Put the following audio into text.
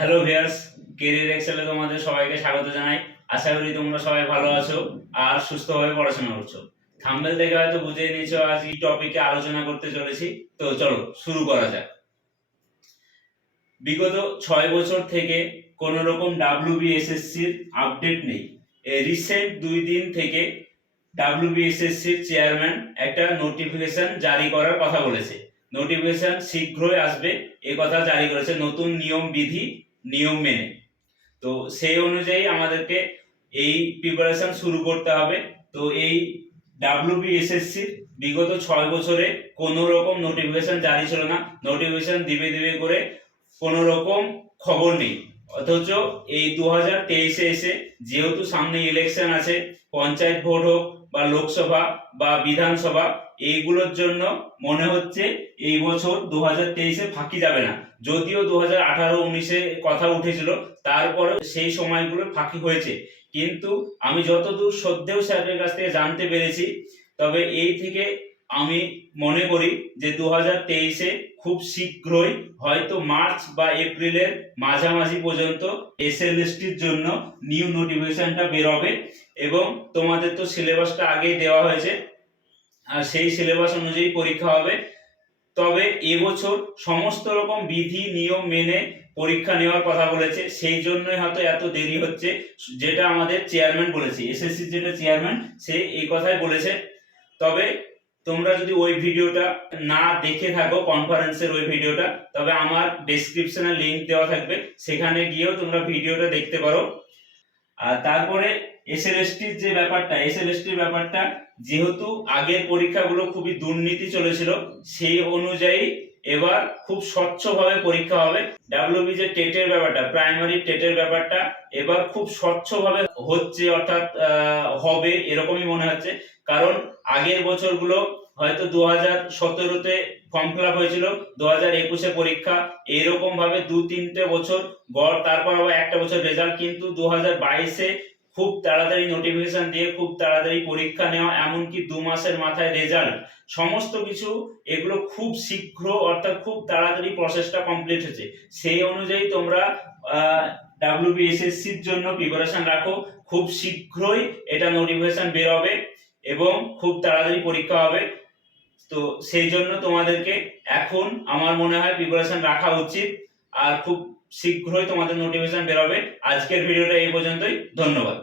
Hello viewers, career এক্সেলে তোমাদের সবাইকে স্বাগত জানাই। আশা করি তোমরা সবাই ভালো আছো আর সুস্থভাবে পড়াশোনা করছো। থাম্বনেল দেখে হয়তো বুঝেই নিয়েছো আজ এই টপিকে আলোচনা করতে চলেছি। তো চলো শুরু করা যাক। বিগত 6 বছর থেকে কোন রকম ডাব্লিউবিএসএসসির আপডেট নেই। এই রিসেন্ট 2 দিন থেকে ডাব্লিউবিএসএসসির চেয়ারম্যান একটা নোটিফিকেশন জারি করার কথা বলেছে। নোটিফিকেশন শীঘ্রই আসবে এ কথা জারি করেছে, নতুন নিয়ম মেনে। তো সেই অনুযায়ী আমাদেরকে এই প্রিপারেশন শুরু করতে হবে। তো এই ডাব্লিউবিএসএসসি বিগত 6 বছরে কোনো রকম নোটিফিকেশন জারি ছিল না। নোটিফিকেশন দিবে করে কোনো রকম খবর নেই। অথচ এই 2023-এ এসে যেহেতু সামনে ইলেকশন আছে, পঞ্চায়েত ভোট হোক বা লোকসভা বা বিধানসভা, এইগুলোর জন্য মনে হচ্ছে এই বছর 2023-এ ফাঁকি যাবে না। যদিও 2018-19-এ কথা উঠেছিল, তারপরে সেই সময়গুলো ফাঁকি হয়েছে। কিন্তু আমি যতদূর শ্রদ্ধেয় স্যারের কাছ থেকে জানতে পেরেছি, তবে এই থেকে আমি মনে করি যে 2023-এ খুব শীঘ্রই হয়তো মার্চ বা এপ্রিলের মাঝামাঝি পর্যন্ত এসএলএসটির জন্য নিউ নোটিফিকেশনটা বের হবে। এবং তোমাদের তো সিলেবাসটা আগেই দেওয়া হয়েছে, আর সেই সিলেবাস অনুযায়ী পরীক্ষা হবে। তবে এবছর সমস্ত রকম বিধি নিয়ম মেনে পরীক্ষা নেওয়ার কথা বলেছে, সেই জন্যই হয়তো এত দেরি হচ্ছে। যেটা আমাদের চেয়ারম্যান বলেছে, এসএসসি যেটা চেয়ারম্যান, সে এই কথাই বলেছে। তবে তোমরা যদি ওই ভিডিওটা না দেখে থাকো, কনফারেন্সের ওই ভিডিওটা, তবে আমার ডেসক্রিপশনে লিংক দেওয়া থাকবে, সেখানে গিয়েও তোমরা ভিডিওটা দেখতে পারো। আর তারপরে এসএলএসটির যে ব্যাপারটা, এসএলএসটির ব্যাপারটা যেহেতু আগের পরীক্ষাগুলো খুবই দুর্নীতি চলেছিল, সেই অনুযায়ী এবার খুব স্বচ্ছভাবে পরীক্ষা হবে। ডাব্লিউবি যে টেটের ব্যাপারটা, প্রাইমারি টেটের ব্যাপারটা এবার খুব স্বচ্ছভাবে হচ্ছে, অর্থাৎ হবে এরকমই মনে হচ্ছে। কারণ আগের বছরগুলো হয়তো 2017-তে ফর্ম ফিল আপ হয়েছিল, 2021-এ পরীক্ষা, এরকম ভাবে 2-3টে বছর গড়, তারপর আবার একটা বছর রেজাল্ট। কিন্তু 2022-এ খুব তাড়াতাড়ি নোটিফিকেশন দিয়ে খুব তাড়াতাড়ি পরীক্ষা নেওয়া, এমনকি 2 মাসের মাথায় রেজাল্ট, সমস্ত কিছু এগুলো খুব শীঘ্র, অর্থাৎ খুব তাড়াতাড়ি প্রসেসটা কমপ্লিট হচ্ছে। সেই অনুযায়ী তোমরা ডাব্লিউবিএসএসসির জন্য প্রিপারেশন রাখো। খুব শীঘ্রই এটা নোটিফিকেশন বের হবে এবং খুব তাড়াতাড়ি পরীক্ষা হবে। তো সেই জন্য তোমাদেরকে এখন আমার মনে হয় প্রিপারেশন রাখা উচিত, আর খুব শীঘ্রই তোমাদের নোটিফিকেশন বের হবে। আজকের ভিডিওটা এই পর্যন্তই, ধন্যবাদ।